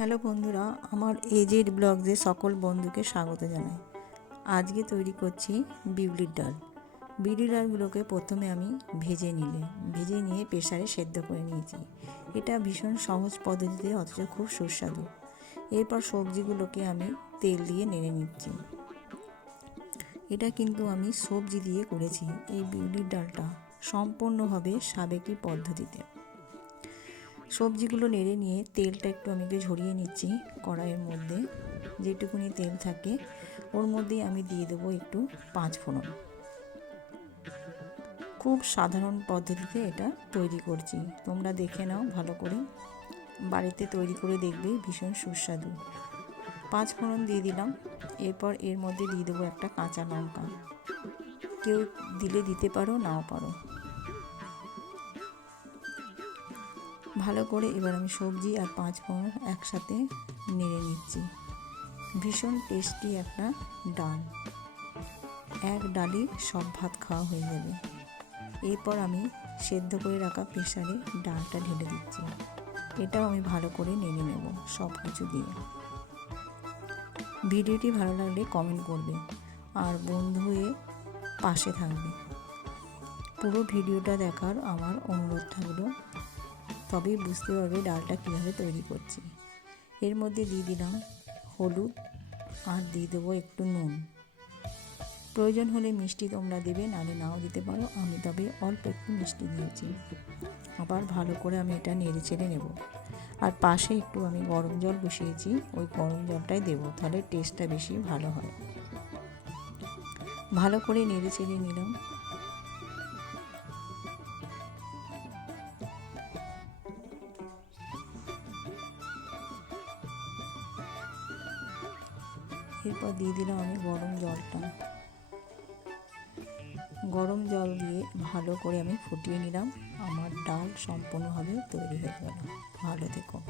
Hello বন্ধুরা, আমার AZ ব্লগসে সকল বন্ধুকে স্বাগত জানাই। আজকে তৈরি করছি বিউলির ডাল। বিউলির ডালগুলোকে প্রথমে আমি ভেজে নিলে, ভেজে নিয়ে প্রেশারে সেদ্ধ করে নিয়েছি। এটা ভীষণ সহজ পদ্ধতিতে অথচ খুব সুস্বাদু। এরপর সবজিগুলোকে আমি তেল দিয়ে নেড়ে নিচ্ছি। এটা কিন্তু আমি সবজি দিয়ে করেছি এই বিউলির ডালটা সম্পূর্ণভাবে সাবেকি পদ্ধতিতে। সবজিগুলো নেড়ে নিয়ে তেলটা একটু আমি ঝরিয়ে নিচ্ছি কড়াইয়ের মধ্যে। যেটুকুনি তেল থাকে, ওর মধ্যে আমি দিয়ে দেবো একটু পাঁচ ফোড়ন। খুব সাধারণ পদ্ধতিতে এটা তৈরি করছি। তোমরা দেখে নাও ভালো করে। বাড়িতে তৈরি করে দেখবে, ভীষণ সুস্বাদু। পাঁচ ফোড়ন দিয়ে দিলাম। এরপর এর মধ্যে দিয়ে দেবো একটা কাঁচা লঙ্কা। কেউ দিলে দিতে পারো, নাও পারো। ভালো করে এবার আমি সবজি আর পাঁচ ফোড়ন একসাথে নেড়ে নিচ্ছি। ভীষণ টেস্টি একটা ডাল। এক ডালি সব ভাত খাওয়া হয়ে যাবে। এরপর আমি সেদ্ধ করে রাখা প্রেশারে ডালটা ঢেলে দিচ্ছি। এটাও আমি ভালো করে নেড়ে নেব সব কিছু দিয়ে। ভিডিওটি ভালো লাগলে কমেন্ট করবে আর বন্ধু হয়ে পাশে থাকবে। পুরো ভিডিওটা দেখার আমার অনুরোধ থাকল তবেই বুঝতে পারবে ডালটা কীভাবে তৈরি করছি। এর মধ্যে দিয়ে দিলাম হলুদ আর দিয়ে দেবো একটু নুন। প্রয়োজন হলে মিষ্টি তোমরা দেবে, নাহলে নাও দিতে পারো। আমি তবে অল্প একটু মিষ্টি দিয়েছি। আবার ভালো করে আমি এটা নেড়ে ছেড়ে নেব। আর পাশে একটু আমি গরম জল বসিয়েছি, ওই গরম জলটাই দেবো, তাহলে টেস্টটা বেশি ভালো হয়। ভালো করে নেড়ে ছেড়ে নিলাম। এরপর দিয়ে দিলাম আমি গরম জলটা। গরম জল দিয়ে ভালো করে আমি ফুটিয়ে নিলাম। আমার ডাল সম্পূর্ণভাবে তৈরি হয়ে গেল। ভালো থেকো।